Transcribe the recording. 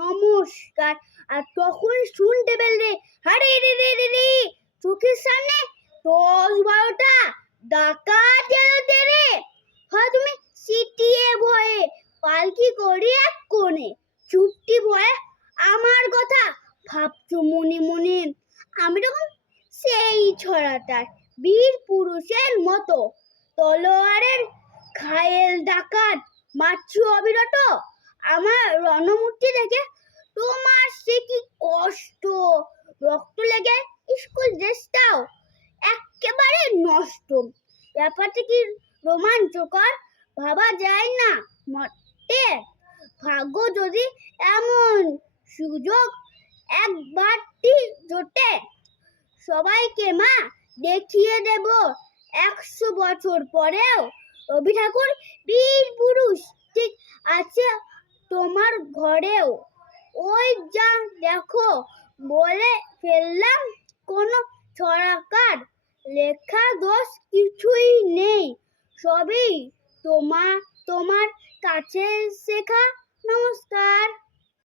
নমস্কার। আর তখন শুনতে পেলে আরে রে রে রে রে, চোখের সামনে দশ বারোটা ডাকাত যেতে রে হয়, তুমি সিটিয়ে ভয়ে, পালকি করি এক কোণে। চুপটি ভয়ে আমার কথা ভাবছ মনে মনে। আমি তখন সেই ছড়াটার বীর পুরুষের মতো। তলোয়ারের খায়েল ডাকাত। মারছি অবিরত আমার রণমূর্তি দেখে তোমার সে কি কষ্ট রক্ত লেগে স্কুল ড্রেসটাও একেবারে নষ্ট। ব্যাপারটা কি রোমাঞ্চকর? ভাবা যায় না মতে ভাগ্য যদি এমন সুযোগ একবারটি জোটে, সবাইকে মা দেখিয়ে দেব। একশো বছর পরেও রবি ঠাকুর বীর পুরুষ ঠিক আছে তোমার ঘরেও। ওই যা দেখো বলে ফেললাম কোনো ছড়াকার লেখা দোষ কিছুই নেই। সবই তোমা তোমার কাছে শেখা